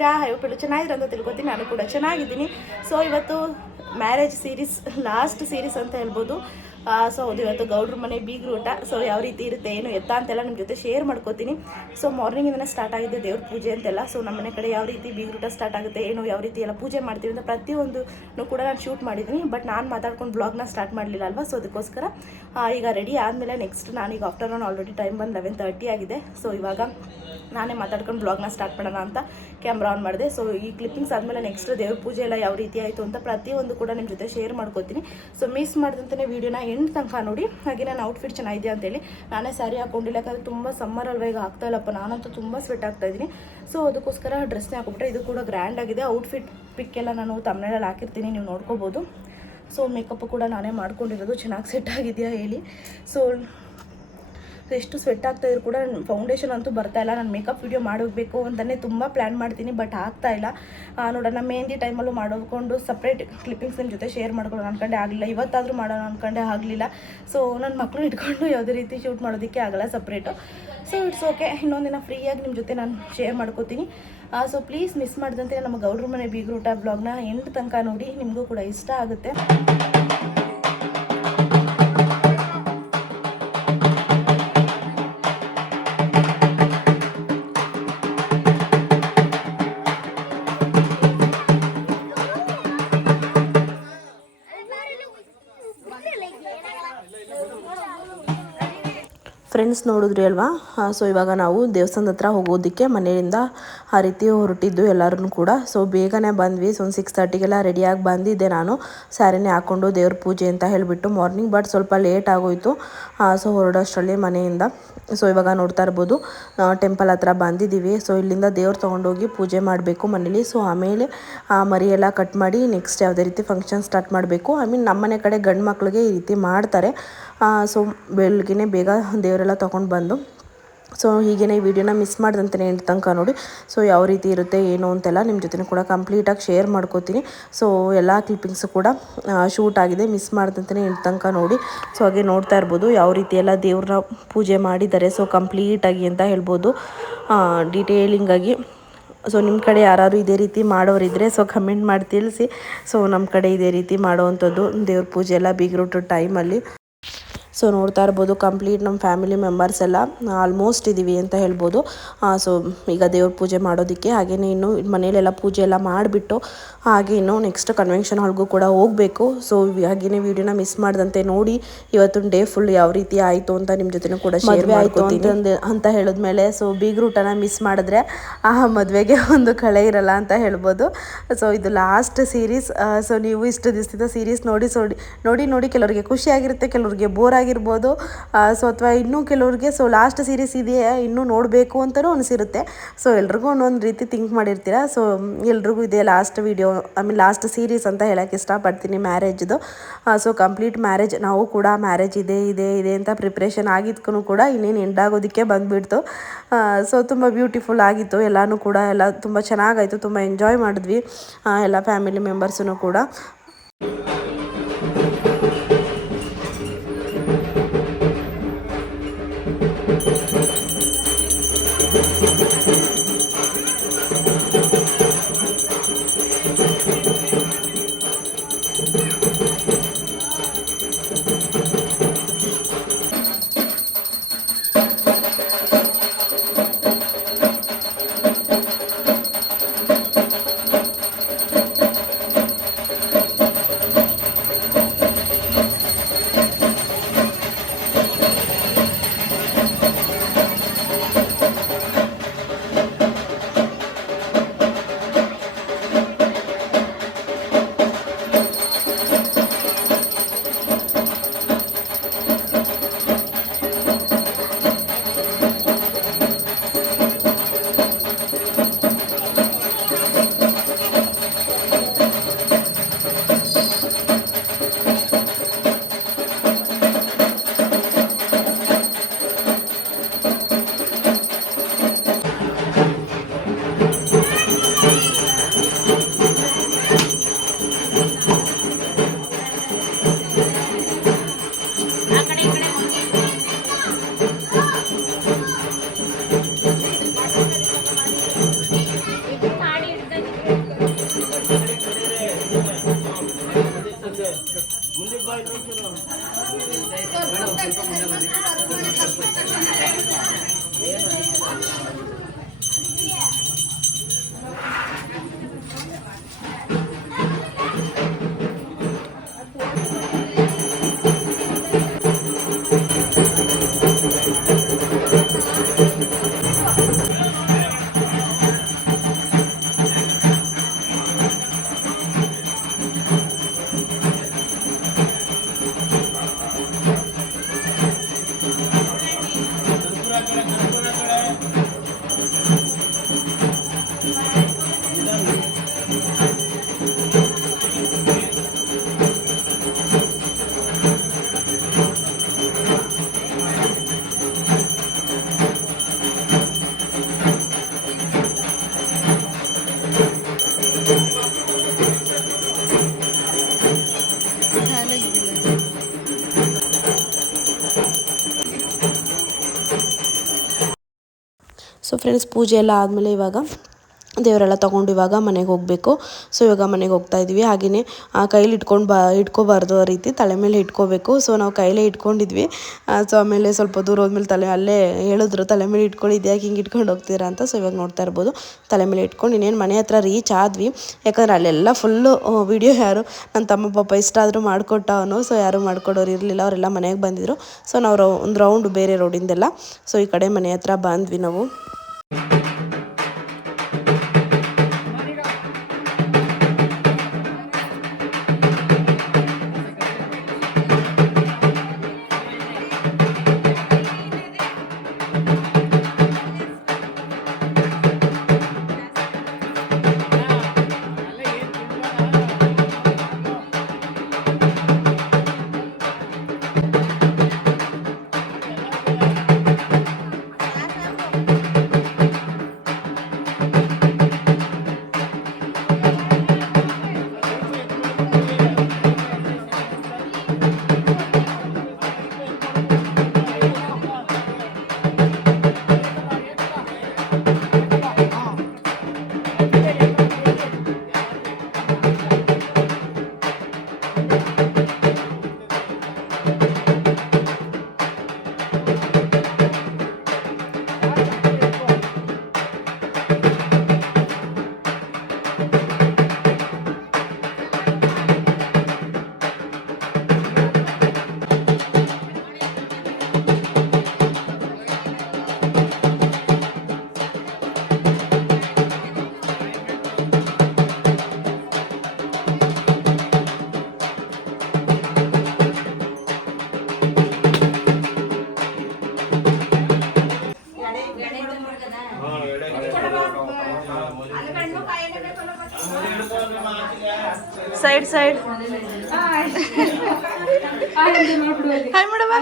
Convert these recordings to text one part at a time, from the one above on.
ಹೇಗಿದ್ದೀರಾ? ಹೇಳೋದು ಚೆನ್ನಾಗಿರೋ ಅಂತ ತಿಳ್ಕೊತೀನಿ. ನಾನು ಕೂಡ ಚೆನ್ನಾಗಿದ್ದೀನಿ. ಸೊ ಇವತ್ತು ಮ್ಯಾರೇಜ್ ಸೀರೀಸ್ ಲಾಸ್ಟ್ ಸೀರೀಸ್ ಅಂತ ಹೇಳ್ಬೋದು. ಸೊ ಹೌದು, ಇವತ್ತು ಗೌಡ್ರ ಮನೆ ಬೀಗ್ರ ಊಟ. ಸೊ ಯಾವ ರೀತಿ ಇರುತ್ತೆ ಏನು ಎತ್ತ ಅಂತೆಲ್ಲ ನಿಮ್ಮ ಜೊತೆ ಶೇರ್ ಮಾಡ್ಕೋತೀನಿ. ಸೊ ಮಾರ್ನಿಂಗಿಂದನೇ ಸ್ಟಾರ್ಟ್ ಆಗಿದೆ ದೇವ್ರ ಪೂಜೆ ಅಂತೆಲ್ಲ. ಸೊ ನಮ್ಮ ಮನೆ ಕಡೆ ಯಾವ ರೀತಿ ಬೀಗ್ರ ಊಟ ಸ್ಟಾರ್ಟ್ ಆಗುತ್ತೆ, ಏನು ಯಾವ ರೀತಿ ಎಲ್ಲ ಪೂಜೆ ಮಾಡ್ತೀವಿ ಅಂತ ಪ್ರತಿಯೊಂದು ಕೂಡ ನಾನು ಶೂಟ್ ಮಾಡಿದ್ದೀನಿ. ಬಟ್ ನಾನು ಮಾತಾಡ್ಕೊಂಡು ಬ್ಲಾಗ್ನ ಸ್ಟಾರ್ಟ್ ಮಾಡಲಿಲ್ಲ ಅಲ್ವಾ. ಸೊ ಅದಕ್ಕೋಸ್ಕರ ಈಗ ರೆಡಿ ಆದಮೇಲೆ ನೆಕ್ಸ್ಟ್ ನಾನೀಗ ಆಫ್ಟರ್ನೂನ್ ಆಲ್ರೆಡಿ ಟೈಮ್ ಬಂದು 11:30 ಆಗಿದೆ. ಸೊ ಇವಾಗ ನಾನೇ ಮಾತಾಡ್ಕೊಂಡು ಬ್ಲಾಗ್ನ ಸ್ಟಾರ್ಟ್ ಮಾಡೋಣ ಅಂತ ಕ್ಯಾಮ್ರಾ ಆನ್ ಮಾಡಿದೆ. ಸೊ ಈ ಕ್ಲಿಪ್ಪಿಂಗ್ಸ್ ಆದಮೇಲೆ ನೆಕ್ಸ್ಟ್ ದೇವ್ರ ಪೂಜೆ ಎಲ್ಲ ಯಾವ ರೀತಿ ಆಯಿತು ಅಂತ ಪ್ರತಿಯೊಂದು ಕೂಡ ನಿಮ್ಮ ಜೊತೆ ಶೇರ್ ಮಾಡ್ಕೋತೀನಿ. ಸೊ ಮಿಸ್ ಮಾಡಿದಂತೆ ವಿಡಿಯೋನ ಎಂಡ್ ತನಕ ನೋಡಿ. ಹಾಗೆ ನಾನು ಔಟ್ಫಿಟ್ ಚೆನ್ನಾಗಿದೆ ಅಂತೇಳಿ ನಾನೇ ಸ್ಯಾರಿ ಹಾಕೊಂಡಿಲ್ಲ, ಯಾಕಂದರೆ ತುಂಬ ಸಮ್ಮರ್ ಅಲ್ವಾ, ಈಗ ಆಗ್ತಾ ಇಲ್ಲಪ್ಪ. ನಾನಂತೂ ತುಂಬ ಸ್ವೆಟ್ ಆಗ್ತಾಯಿದ್ದೀನಿ. ಸೊ ಅದಕ್ಕೋಸ್ಕರ ಡ್ರೆಸ್ನೇ ಹಾಕೊಬಿಟ್ರೆ. ಇದು ಕೂಡ ಗ್ರ್ಯಾಂಡ್ ಆಗಿದೆ. ಔಟ್ಫಿಟ್ ಪಿಕ್ ಎಲ್ಲ ನಾನು ತಮ್ಮನೇಲಿ ಹಾಕಿರ್ತೀನಿ, ನೀವು ನೋಡ್ಕೋಬೋದು. ಸೊ ಮೇಕಪ್ ಕೂಡ ನಾನೇ ಮಾಡ್ಕೊಂಡಿರೋದು. ಚೆನ್ನಾಗಿ ಸೆಟ್ ಆಗಿದೆಯಾ ಹೇಳಿ. ಸೊ ಎಷ್ಟು ಸ್ವೆಟ್ ಆಗ್ತಾಯಿದ್ರು ಕೂಡ ಫೌಂಡೇಶನ್ ಅಂತೂ ಬರ್ತಾಯಿಲ್ಲ. ನಾನು ಮೇಕಪ್ ವಿಡಿಯೋ ಮಾಡಬೇಕು ಅಂತಲೇ ತುಂಬ ಪ್ಲ್ಯಾನ್ ಮಾಡ್ತೀನಿ, ಬಟ್ ಆಗ್ತಾಯಿಲ್ಲ. ನೋಡೋಣ, ಮೆಹಂದಿ ಟೈಮಲ್ಲೂ ಮಾಡಿಕೊಂಡು ಸಪ್ರೇಟ್ ಕ್ಲಿಪ್ಪಿಂಗ್ಸ್ ನಿಮ್ಮ ಜೊತೆ ಶೇರ್ ಮಾಡ್ಕೊಳ್ಳೋಣ ಅಂದ್ಕೊಂಡೆ ಆಗಲಿಲ್ಲ. ಇವತ್ತಾದರೂ ಮಾಡೋಣ ಅಂದ್ಕೊಂಡೆ ಆಗಲಿಲ್ಲ. ಸೊ ನನ್ನ ಮಕ್ಕಳು ಇಟ್ಕೊಂಡು ಯಾವುದೇ ರೀತಿ ಶೂಟ್ ಮಾಡೋದಕ್ಕೆ ಆಗಲ್ಲ ಸಪ್ರೇಟು. ಸೊ ಇಟ್ಸ್ ಓಕೆ, ಇನ್ನೊಂದಿನ ಫ್ರೀಯಾಗಿ ನಿಮ್ಮ ಜೊತೆ ನಾನು ಶೇರ್ ಮಾಡ್ಕೋತೀನಿ. ಸೊ ಪ್ಲೀಸ್ ಮಿಸ್ ಮಾಡಿದಂತೆ ನಮ್ಮ ಗೌಡ್ರ ಮನೆ ಬೀಗ್ರ ಊಟ ಬ್ಲಾಗ್ನ ಎಂಡ್ ತನಕ ನೋಡಿ, ನಿಮಗೂ ಕೂಡ ಇಷ್ಟ ಆಗುತ್ತೆ. ಫ್ರೆಂಡ್ಸ್ ನೋಡಿದ್ರಿ ಅಲ್ವಾ. ಸೊ ಇವಾಗ ನಾವು ದೇವಸ್ಥಾನದ ಹತ್ರ ಹೋಗೋದಕ್ಕೆ ಮನೆಯಿಂದ ಆ ರೀತಿ ಹೊರಟಿದ್ದು ಎಲ್ಲರೂ ಕೂಡ. ಸೊ ಬೇಗನೆ ಬಂದ್ವಿ. ಸೊ 6:30ಗೆಲ್ಲ ರೆಡಿಯಾಗಿ ಬಂದಿದ್ದೆ ನಾನು, ಸ್ಯಾರಿನೇ ಹಾಕ್ಕೊಂಡು ದೇವ್ರ ಪೂಜೆ ಅಂತ ಹೇಳಿಬಿಟ್ಟು ಮಾರ್ನಿಂಗ್. ಬಟ್ ಸ್ವಲ್ಪ ಲೇಟ್ ಆಗೋಯಿತು ಸೊ ಹೊರಡೋಷ್ಟರಲ್ಲಿ ಮನೆಯಿಂದ. ಸೊ ಇವಾಗ ನೋಡ್ತಾ ಇರ್ಬೋದು ಟೆಂಪಲ್ ಹತ್ರ ಬಂದಿದ್ದೀವಿ. ಸೊ ಇಲ್ಲಿಂದ ದೇವ್ರು ತೊಗೊಂಡೋಗಿ ಪೂಜೆ ಮಾಡಬೇಕು ಮನೇಲಿ. ಸೊ ಆಮೇಲೆ ಮರಿ ಎಲ್ಲ ಕಟ್ ಮಾಡಿ ನೆಕ್ಸ್ಟ್ ಯಾವುದೇ ರೀತಿ ಫಂಕ್ಷನ್ ಸ್ಟಾರ್ಟ್ ಮಾಡಬೇಕು. ನಮ್ಮ ಮನೆ ಕಡೆ ಗಂಡು ಮಕ್ಕಳಿಗೆ ಈ ರೀತಿ ಮಾಡ್ತಾರೆ. ಸೊ ಬೆಳಗ್ಗೆ ಬೇಗ ದೇವರೆಲ್ಲ ತೊಗೊಂಡು ಬಂದು, ಸೊ ಹೀಗೇ ಈ ವಿಡಿಯೋನ ಮಿಸ್ ಮಾಡ್ದಂತೆ ಎಂಟು ತನಕ ನೋಡಿ. ಸೊ ಯಾವ ರೀತಿ ಇರುತ್ತೆ ಏನು ಅಂತೆಲ್ಲ ನಿಮ್ಮ ಜೊತೆ ಕೂಡ ಕಂಪ್ಲೀಟಾಗಿ ಶೇರ್ ಮಾಡ್ಕೋತೀನಿ. ಸೊ ಎಲ್ಲ ಕ್ಲಿಪ್ಪಿಂಗ್ಸು ಕೂಡ ಶೂಟ್ ಆಗಿದೆ, ಮಿಸ್ ಮಾಡ್ದಂತೆ ಎಂಟು ತನಕ ನೋಡಿ. ಸೊ ಹಾಗೆ ನೋಡ್ತಾ ಇರ್ಬೋದು ಯಾವ ರೀತಿ ಎಲ್ಲ ದೇವ್ರನ್ನ ಪೂಜೆ ಮಾಡಿದ್ದಾರೆ. ಸೊ ಕಂಪ್ಲೀಟಾಗಿ ಅಂತ ಹೇಳ್ಬೋದು, ಡೀಟೇಲಿಂಗಾಗಿ. ಸೊ ನಿಮ್ಮ ಕಡೆ ಯಾರು ಇದೇ ರೀತಿ ಮಾಡೋರಿದ್ದರೆ ಸೊ ಕಮೆಂಟ್ ಮಾಡಿ ತಿಳಿಸಿ. ಸೊ ನಮ್ಮ ಕಡೆ ಇದೇ ರೀತಿ ಮಾಡೋವಂಥದ್ದು ದೇವ್ರ ಪೂಜೆ ಎಲ್ಲ ಬೀಗ್ರೂಟು ಟೈಮಲ್ಲಿ. ಸೊ ನೋಡ್ತಾ ಇರ್ಬೋದು ಕಂಪ್ಲೀಟ್ ನಮ್ಮ ಫ್ಯಾಮಿಲಿ ಮೆಂಬರ್ಸ್ ಎಲ್ಲ ಆಲ್ಮೋಸ್ಟ್ ಇದ್ದೀವಿ ಅಂತ ಹೇಳ್ಬೋದು. ಸೊ ಈಗ ದೇವ್ರ ಪೂಜೆ ಮಾಡೋದಕ್ಕೆ ಹಾಗೆಯೇ ಇನ್ನು ಮನೆಯಲ್ಲೆಲ್ಲ ಪೂಜೆ ಎಲ್ಲ ಮಾಡಿಬಿಟ್ಟು ಹಾಗೆ ಇನ್ನು ನೆಕ್ಸ್ಟ್ ಕನ್ವೆನ್ಷನ್ ಹಾಲ್ಗೂ ಕೂಡ ಹೋಗಬೇಕು. ಸೊ ಹಾಗೆಯೇ ವಿಡಿಯೋನ ಮಿಸ್ ಮಾಡ್ದಂತೆ ನೋಡಿ. ಇವತ್ತಿನ ಡೇ ಫುಲ್ ಯಾವ ರೀತಿ ಆಯಿತು ಅಂತ ನಿಮ್ಮ ಜೊತೆ ಕೂಡ ಶೇರ್ ಮಾಡ್ಕೊತೀನಿ ಅಂತ ಹೇಳಿದ್ಮೇಲೆ. ಸೊ ಬೀಗ್ರೂಟನ ಮಿಸ್ ಮಾಡಿದ್ರೆ ಆ ಮದುವೆಗೆ ಒಂದು ಕಳೆ ಇರಲ್ಲ ಅಂತ ಹೇಳ್ಬೋದು. ಸೊ ಇದು ಲಾಸ್ಟ್ ಸೀರೀಸ್. ಸೊ ನೀವು ಇಷ್ಟು ದಿವಸದ ಸೀರೀಸ್ ನೋಡಿ ಕೆಲವರಿಗೆ ಖುಷಿಯಾಗಿರುತ್ತೆ, ಕೆಲವರಿಗೆ ಬೋರ್ ಆಗಿರ್ಬೋದು. ಸೊ ಅಥವಾ ಇನ್ನೂ ಕೆಲವ್ರಿಗೆ ಸೊ ಲಾಸ್ಟ್ ಸೀರೀಸ್ ಇದೆಯಾ ಇನ್ನೂ ನೋಡಬೇಕು ಅಂತಲೂ ಅನಿಸಿರುತ್ತೆ. ಸೊ ಎಲ್ರಿಗೂ ಒಂದೊಂದು ರೀತಿ ಥಿಂಕ್ ಮಾಡಿರ್ತೀರ. ಸೊ ಎಲ್ರಿಗೂ ಇದೆ ಲಾಸ್ಟ್ ವಿಡಿಯೋ, ಲಾಸ್ಟ್ ಸೀರೀಸ್ ಅಂತ ಹೇಳೋಕ್ಕೆ ಇಷ್ಟಪಡ್ತೀನಿ ಮ್ಯಾರೇಜ್ದು. ಸೊ ಕಂಪ್ಲೀಟ್ ಮ್ಯಾರೇಜ್, ನಾವು ಕೂಡ ಮ್ಯಾರೇಜ್ ಇದೆ ಅಂತ ಪ್ರಿಪ್ರೇಷನ್ ಆಗಿದ್ಕೂ ಕೂಡ ಇನ್ನೇನು ಎಂಡ್ ಆಗೋದಕ್ಕೆ ಬಂದುಬಿಡ್ತು. ಸೊ ತುಂಬ ಬ್ಯೂಟಿಫುಲ್ ಆಗಿತ್ತು ಎಲ್ಲನೂ ಕೂಡ. ಎಲ್ಲ ತುಂಬ ಚೆನ್ನಾಗಾಯಿತು, ತುಂಬ ಎಂಜಾಯ್ ಮಾಡಿದ್ವಿ ಎಲ್ಲ ಫ್ಯಾಮಿಲಿ ಮೆಂಬರ್ಸೂ ಕೂಡ. ಸೊ ಫ್ರೆಂಡ್ಸ್, ಪೂಜೆ ಎಲ್ಲ ಆದಮೇಲೆ ಇವಾಗ ದೇವರೆಲ್ಲ ತೊಗೊಂಡು ಇವಾಗ ಮನೆಗೆ ಹೋಗಬೇಕು. ಸೊ ಇವಾಗ ಮನೆಗೆ ಹೋಗ್ತಾ ಇದ್ವಿ. ಹಾಗೆಯೇ ಕೈಲಿ ಇಟ್ಕೋಬಾರ್ದು, ಆ ರೀತಿ ತಲೆ ಮೇಲೆ ಇಟ್ಕೋಬೇಕು. ಸೊ ನಾವು ಕೈಲೇ ಇಟ್ಕೊಂಡಿದ್ವಿ. ಸೊ ಆಮೇಲೆ ಸ್ವಲ್ಪ ದೂರ ಹೋದ್ಮೇಲೆ ಅಲ್ಲೇ ಹೇಳಿದ್ರು, ತಲೆ ಮೇಲೆ ಇಟ್ಕೊಂಡು ಇದ್ಯಾಕೆ ಹಿಂಗೆ ಇಟ್ಕೊಂಡು ಹೋಗ್ತೀರಾ ಅಂತ. ಸೊ ಇವಾಗ ನೋಡ್ತಾ ಇರ್ಬೋದು, ತಲೆ ಮೇಲೆ ಇಟ್ಕೊಂಡು ಇನ್ನೇನು ಮನೆ ಹತ್ರ ರೀಚ್ ಆದ್ವಿ. ಯಾಕಂದರೆ ಅಲ್ಲೆಲ್ಲ ಫುಲ್ಲು ವಿಡಿಯೋ ಯಾರು ನನ್ನ ತಮ್ಮ ಪಾಪ ಇಷ್ಟ ಆದರೂ ಮಾಡಿಕೊಟ್ಟ ಅವನು. ಸೊ ಯಾರು ಮಾಡ್ಕೊಡೋರು ಇರಲಿಲ್ಲ, ಅವರೆಲ್ಲ ಮನೆಗೆ ಬಂದಿದ್ರು. ಸೊ ನಾವು ಒಂದು ರೌಂಡ್ ಬೇರೆ ರೋಡಿಂದೆಲ್ಲ ಸೊ ಈ ಕಡೆ ಮನೆ ಹತ್ರ ಬಂದ್ವಿ ನಾವು. ಸೈಡ್ ಸೈಡ್ ಹಾಯ್ ಮಾಡವ.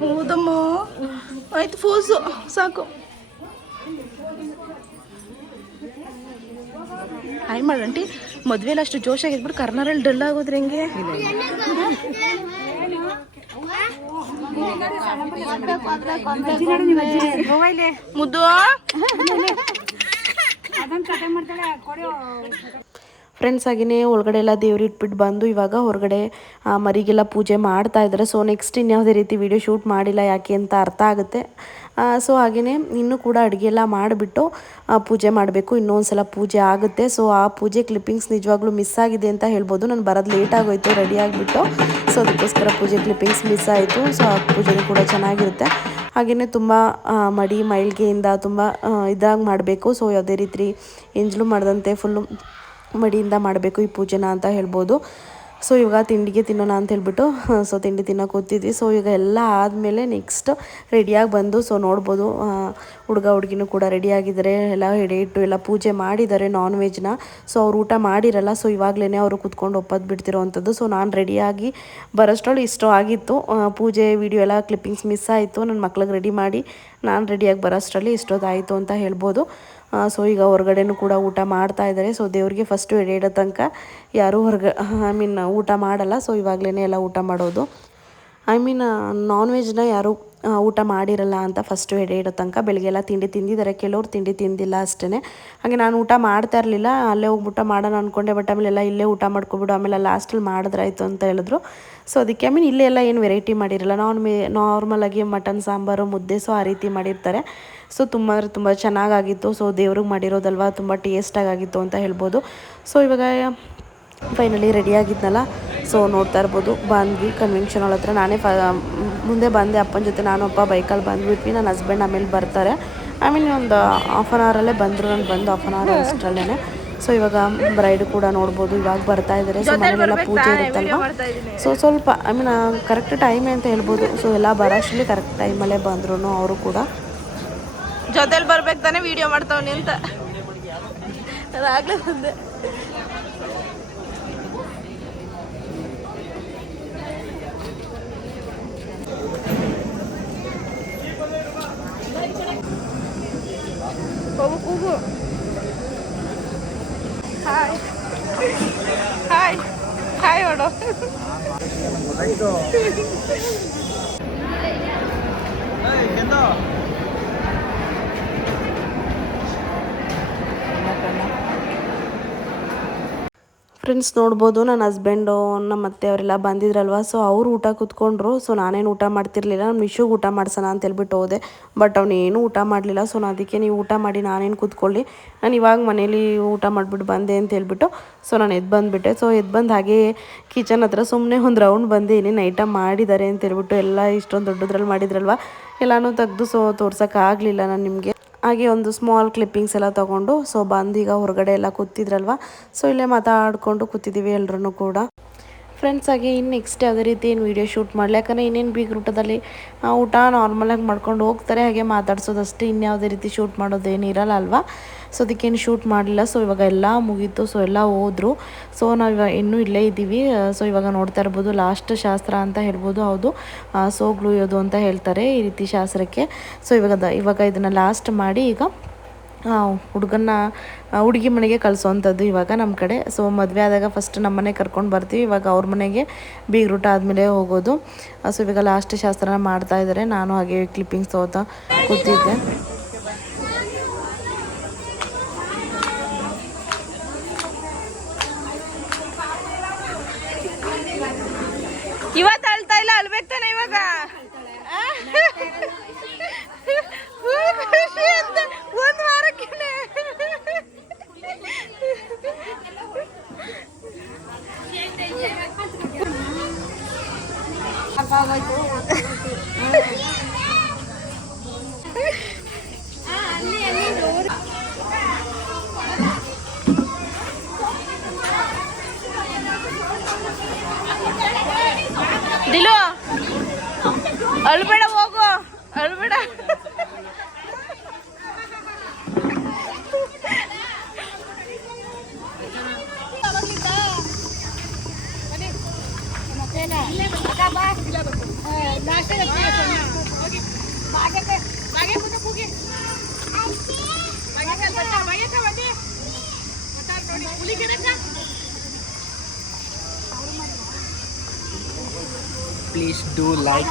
ಹೌದಮ್ಮ, ಆಯ್ತು ಫೋಸು ಸಾಕು. ಹಾಯ್ ಮಾಡಂಟಿ. ಮದ್ವೆಲ್ಲ ಅಷ್ಟು ಜೋಶಾಗಿದ್ಬಿಟ್ಟು ಕರ್ನಾರಲ್ಲಿ ಡಲ್ ಆಗೋದ್ರೆ ಹೆಂಗೆ? ಮುದ್ದು ಫ್ರೆಂಡ್ಸ್, ಹಾಗೆಯೇ ಒಳಗಡೆ ಎಲ್ಲ ದೇವ್ರು ಇಟ್ಬಿಟ್ಟು ಬಂದು ಇವಾಗ ಹೊರಗಡೆ ಮರಿಗೆಲ್ಲ ಪೂಜೆ ಮಾಡ್ತಾ ಇದ್ದಾರೆ. ಸೊ ನೆಕ್ಸ್ಟ್ ಇನ್ಯಾವುದೇ ರೀತಿ ವಿಡಿಯೋ ಶೂಟ್ ಮಾಡಿಲ್ಲ, ಯಾಕೆ ಅಂತ ಅರ್ಥ ಆಗುತ್ತೆ. ಸೊ ಹಾಗೆಯೇ ಇನ್ನೂ ಕೂಡ ಅಡುಗೆ ಎಲ್ಲ ಮಾಡಿಬಿಟ್ಟು ಪೂಜೆ ಮಾಡಬೇಕು. ಇನ್ನೊಂದು ಸಲ ಪೂಜೆ ಆಗುತ್ತೆ. ಸೊ ಆ ಪೂಜೆ ಕ್ಲಿಪ್ಪಿಂಗ್ಸ್ ನಿಜವಾಗ್ಲೂ ಮಿಸ್ ಆಗಿದೆ ಅಂತ ಹೇಳ್ಬೋದು. ನಾನು ಬರೋದು ಲೇಟ್ ಆಗೋಯ್ತು ರೆಡಿ ಆಗಿಬಿಟ್ಟು. ಸೊ ಅದಕ್ಕೋಸ್ಕರ ಪೂಜೆ ಕ್ಲಿಪ್ಪಿಂಗ್ಸ್ ಮಿಸ್ ಆಯಿತು. ಸೊ ಆ ಪೂಜೆನೂ ಕೂಡ ಚೆನ್ನಾಗಿರುತ್ತೆ. ಹಾಗೆಯೇ ತುಂಬ ಮೈಲ್ಗೆಯಿಂದ ತುಂಬ ಇದಾಗಿ ಮಾಡಬೇಕು. ಸೊ ಯಾವುದೇ ರೀತಿ ಎಂಜಲು ಮಾಡಿದಂತೆ ಫುಲ್ಲು ಮಡಿಯಿಂದ ಮಾಡಬೇಕು ಈ ಪೂಜೆನ ಅಂತ ಹೇಳ್ಬೋದು. ಸೊ ಇವಾಗ ತಿಂಡಿಗೆ ತಿನ್ನೋಣ ಅಂತ ಹೇಳ್ಬಿಟ್ಟು ಸೊ ತಿಂಡಿ ತಿನ್ನೋಕೆ ಕೂತಿದ್ವಿ. ಸೊ ಈಗ ಎಲ್ಲ ಆದಮೇಲೆ ನೆಕ್ಸ್ಟ್ ರೆಡಿಯಾಗಿ ಬಂದು ಸೊ ನೋಡ್ಬೋದು, ಹುಡುಗ ಹುಡುಗಿನೂ ಕೂಡ ರೆಡಿಯಾಗಿದ್ದಾರೆ. ಎಲ್ಲ ಎಡೆ ಇಟ್ಟು ಎಲ್ಲ ಪೂಜೆ ಮಾಡಿದ್ದಾರೆ ನಾನ್ ವೆಜ್ನ. ಸೊ ಅವ್ರು ಊಟ ಮಾಡಿರಲ್ಲ. ಸೊ ಇವಾಗಲೇ ಅವರು ಕೂತ್ಕೊಂಡು ಒಪ್ಪತ್ತು ಬಿಡ್ತಿರೋ ಅಂಥದ್ದು. ಸೊ ನಾನು ರೆಡಿಯಾಗಿ ಬರೋಷ್ಟರಲ್ಲಿ ಇಷ್ಟು ಆಗಿತ್ತು. ಪೂಜೆ ವಿಡಿಯೋ ಎಲ್ಲ ಕ್ಲಿಪ್ಪಿಂಗ್ಸ್ ಮಿಸ್ ಆಯಿತು. ನನ್ನ ಮಕ್ಳಿಗೆ ರೆಡಿ ಮಾಡಿ ನಾನು ರೆಡಿಯಾಗಿ ಬರೋಷ್ಟರಲ್ಲಿ ಇಷ್ಟೊತ್ತಾಯಿತು ಅಂತ ಹೇಳ್ಬೋದು. ಸೊ ಈಗ ಹೊರಗಡೆನೂ ಕೂಡ ಊಟ ಮಾಡ್ತಾ ಇದ್ದಾರೆ. ಸೊ ದೇವ್ರಿಗೆ ಫಸ್ಟು ಎಡೆ ಇಡೋ ತನಕ ಯಾರೂ ಊಟ ಮಾಡಲ್ಲ. ಸೊ ಇವಾಗಲೇ ಎಲ್ಲ ಊಟ ಮಾಡೋದು. ನಾನ್ ವೆಜ್ನ ಯಾರೂ ಊಟ ಮಾಡಿರಲ್ಲ ಅಂತ ಫಸ್ಟು ಎಡೆ ಇಡೋ ತನಕ ಬೆಳಗ್ಗೆಲ್ಲ ತಿಂಡಿ ತಿಂದಿದ್ದಾರೆ, ಕೆಲವ್ರು ತಿಂಡಿ ತಿಂದಿಲ್ಲ ಅಷ್ಟೇ. ಹಾಗೆ ನಾನು ಊಟ ಮಾಡ್ತಾ ಇರಲಿಲ್ಲ, ಅಲ್ಲೇ ಹೋಗಿ ಊಟ ಮಾಡೋಣ ಅಂದ್ಕೊಂಡೆ. ಬಟ್ ಆಮೇಲೆಲ್ಲ ಇಲ್ಲೇ ಊಟ ಮಾಡ್ಕೊಬಿಡು, ಆಮೇಲೆ ಲಾಸ್ಟಲ್ಲಿ ಮಾಡಿದ್ರಾಯ್ತು ಅಂತ ಹೇಳಿದ್ರು. ಸೊ ಅದಕ್ಕೆ ಇಲ್ಲೇ ಎಲ್ಲ ಏನು ವೆರೈಟಿ ಮಾಡಿರಲ್ಲ, ನಾರ್ಮಲಾಗಿ ಮಟನ್ ಸಾಂಬಾರು ಮುದ್ದೆ ಸೊ ಆ ರೀತಿ ಮಾಡಿರ್ತಾರೆ. ಸೊ ತುಂಬ ಅಂದರೆ ತುಂಬ ಚೆನ್ನಾಗಾಗಿತ್ತು. ಸೊ ದೇವ್ರಿಗೆ ಮಾಡಿರೋದಲ್ವ, ತುಂಬ ಟೇಸ್ಟಾಗಿತ್ತು ಅಂತ ಹೇಳ್ಬೋದು. ಸೊ ಇವಾಗ ಫೈನಲಿ ರೆಡಿಯಾಗಿದ್ನಲ್ಲ, ಸೊ ನೋಡ್ತಾ ಇರ್ಬೋದು ಬಂದ್ವಿ ಕನ್ವೆನ್ಷನ್ ಹಾಲ್ ಹತ್ರ. ನಾನೇ ಮುಂದೆ ಬಂದೆ ಅಪ್ಪನ ಜೊತೆ, ನಾನು ಅಪ್ಪ ಬೈಕಲ್ಲಿ ಬಂದುಬಿಟ್ವಿ. ನನ್ನ ಹಸ್ಬೆಂಡ್ ಆಮೇಲೆ ಬರ್ತಾರೆ. ಆಮೇಲೆ ಒಂದು ಹಾಫ್ ಆನ್ ಅವರಲ್ಲೇ ಬಂದರು, ನಾನು ಬಂದು ಹಾಫ್ ಆನ್ ಅವರ್ ಅಷ್ಟರಲ್ಲೇ. ಸೊ ಇವಾಗ ಬ್ರೈಡ್ ಕೂಡ ನೋಡ್ಬೋದು ಇವಾಗ ಬರ್ತಾ ಇದ್ದಾರೆ. ಸೊ ಮನೆಯಲ್ಲ ಪೂಜೆ ಇರುತ್ತಲ್ವ, ಸೊ ಸ್ವಲ್ಪ ಕರೆಕ್ಟ್ ಟೈಮೇ ಅಂತ ಹೇಳ್ಬೋದು. ಸೊ ಎಲ್ಲ ಬರೋಷ್ಟರಲ್ಲಿ ಕರೆಕ್ಟ್ ಟೈಮಲ್ಲೇ ಬಂದ್ರು ಅವರು ಕೂಡ. ಜೊತೆಲಿ ಬರ್ಬೇಕು ತಾನೇ ವಿಡಿಯೋ ಮಾಡ್ತಾವನಿ ಅಂತ ಅದಾಗಲೇ ಬಂದೆ. ಹೋಗು ಕೂಗು. ಹಾಯ್ ಹಾಯ್ ಹಾಯ್ ಹೊಡೋ. ಫ್ರೆಂಡ್ಸ್ ನೋಡ್ಬೋದು ನನ್ನ ಹಸ್ಬೆಂಡು ನಮ್ಮ ಅತ್ತೆ ಅವರೆಲ್ಲ ಬಂದಿದ್ರಲ್ವ. ಸೊ ಅವ್ರು ಊಟ ಕೂತ್ಕೊಂಡ್ರು. ಸೊ ನಾನೇನು ಊಟ ಮಾಡ್ತಿರ್ಲಿಲ್ಲ, ನಾನು ಮಿಶುಗೆ ಊಟ ಮಾಡ್ಸೋಣ ಅಂತ ಹೇಳ್ಬಿಟ್ಟು ಹೋದೆ. ಬಟ್ ಅವನೇನು ಊಟ ಮಾಡಲಿಲ್ಲ. ಸೊ ನಾನು ಅದಕ್ಕೆ ನೀವು ಊಟ ಮಾಡಿ ನಾನೇನು ಕೂತ್ಕೊಳ್ಳಿ, ನಾನು ಇವಾಗ ಮನೇಲಿ ಊಟ ಮಾಡಿಬಿಟ್ಟು ಬಂದೆ ಅಂತ ಹೇಳ್ಬಿಟ್ಟು ಸೊ ನಾನು ಎದ್ದು ಬಂದುಬಿಟ್ಟೆ. ಸೊ ಎದ್ದು ಬಂದು ಹಾಗೆ ಕಿಚನ್ ಹತ್ರ ಸುಮ್ಮನೆ ಒಂದು ರೌಂಡ್ ಬಂದು ಏನೇನು ಐಟಮ್ ಮಾಡಿದ್ದಾರೆ ಅಂತ ಹೇಳ್ಬಿಟ್ಟು, ಎಲ್ಲ ಇಷ್ಟೊಂದು ದೊಡ್ಡದ್ರಲ್ಲಿ ಮಾಡಿದ್ರಲ್ವ, ಎಲ್ಲನೂ ತೆಗೆದು ಸೊ ತೋರ್ಸೋಕ್ಕಾಗಲಿಲ್ಲ ನಾನು ನಿಮಗೆ. ಹಾಗೆ ಒಂದು ಸ್ಮಾಲ್ ಕ್ಲಿಪ್ಪಿಂಗ್ಸ್ ಎಲ್ಲ ತೊಗೊಂಡು ಸೊ ಬಂದೀಗ ಹೊರಗಡೆ ಎಲ್ಲ ಕೂತಿದ್ರಲ್ವ, ಸೊ ಇಲ್ಲೇ ಮಾತಾಡಿಕೊಂಡು ಕೂತಿದ್ದೀವಿ ಎಲ್ಲರೂ ಕೂಡ. ಫ್ರೆಂಡ್ಸ್ ಹಾಗೆ ಇನ್ನು ನೆಕ್ಸ್ಟ್ ಯಾವುದೇ ರೀತಿ ಏನು ವೀಡಿಯೋ ಶೂಟ್ ಮಾಡಲಿ, ಯಾಕಂದರೆ ಇನ್ನೇನು ಬೀಗ್ರೂಟದಲ್ಲಿ ಊಟ ನಾರ್ಮಲಾಗಿ ಮಾಡ್ಕೊಂಡು ಹೋಗ್ತಾರೆ, ಹಾಗೆ ಮಾತಾಡ್ಸೋದಷ್ಟೇ, ಇನ್ಯಾವುದೇ ರೀತಿ ಶೂಟ್ ಮಾಡೋದೇನು ಇರಲ್ಲ ಅಲ್ವಾ. ಸೊ ಅದಕ್ಕೇನು ಶೂಟ್ ಮಾಡಲಿಲ್ಲ. ಸೊ ಇವಾಗ ಎಲ್ಲ ಮುಗೀತು, ಸೊ ಎಲ್ಲ ಹೋದರು. ಸೊ ನಾವು ಇನ್ನೂ ಇಲ್ಲೇ ಇದ್ದೀವಿ. ಸೊ ಇವಾಗ ನೋಡ್ತಾ ಇರ್ಬೋದು ಲಾಸ್ಟ್ ಶಾಸ್ತ್ರ ಅಂತ ಹೇಳ್ಬೋದು. ಹೌದು, ಸೋಗ್ಲುಯೋದು ಅಂತ ಹೇಳ್ತಾರೆ ಈ ರೀತಿ ಶಾಸ್ತ್ರಕ್ಕೆ. ಸೊ ಇವಾಗ ಇದನ್ನು ಲಾಸ್ಟ್ ಮಾಡಿ ಈಗ ಹುಡುಗಿ ಮನೆಗೆ ಕಳಿಸೋವಂಥದ್ದು ಇವಾಗ ನಮ್ಮ ಕಡೆ. ಸೊ ಮದುವೆ ಆದಾಗ ಫಸ್ಟ್ ನಮ್ಮ ಮನೆಗೆ ಕರ್ಕೊಂಡು ಬರ್ತೀವಿ, ಇವಾಗ ಅವ್ರ ಮನೆಗೆ ಬೀಗ್ರೂಟ ಆದಮೇಲೆ ಹೋಗೋದು. ಸೊ ಇವಾಗ ಲಾಸ್ಟ್ ಶಾಸ್ತ್ರನ ಮಾಡ್ತಾ ಇದ್ದಾರೆ. ನಾನು ಹಾಗೆ ಕ್ಲಿಪ್ಪಿಂಗ್ಸ್ ತಗೋತಾ ಕೂತಿದ್ದೆ. ಇವತ್ತು ಅಳ್ತಾ ಇಲ್ಲ, ಅಳ್ಬೇಕು ತಾನೆ ಇವಾಗ. ಒಂದು ವಾರಕ್ಕೆ ದಿಲು ಅಳ್ಬೇಡ, ಹೋಗು ಅಳ್ಬೇಡ. Please do like.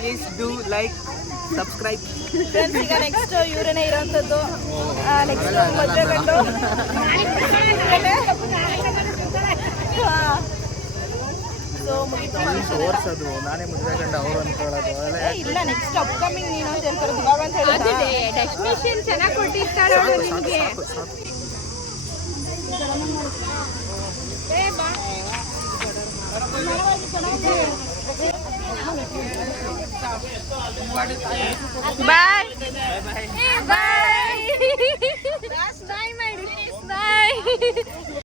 Please do like, subscribe. Friends ಈಗ ನೆಕ್ಸ್ಟ್ ಇವರೇನೇ ಇರೋಂಥದ್ದು. ನೆಕ್ಸ್ಟ್ ಮದುವೆ ಗಂಡು ತೋರ್ಸೋದು ನಾನೇ ಮದುವೆ ಗಂಡ ಅವರು ಅನ್ಕೊಳ್ಳೋದು ಇಲ್ಲ. ನೆಕ್ಸ್ಟ್ ಅಪ್ಕಮಿಂಗ್ ನೀನು ಅಂತ ಹೇಳ್ತಾರೆ ಇವಾಗ ಅಂತ ಹೇಳಿದ್ರೆ ಡೆಸ್ಟಿನೇಷನ್ ಚೆನ್ನಾಗಿ ಕೊಟ್ಟಿರ್ತಾರೆ ನಿಮಗೆ. ಬಾಯ್ ಬಾಯ್ ಬಾಯ್.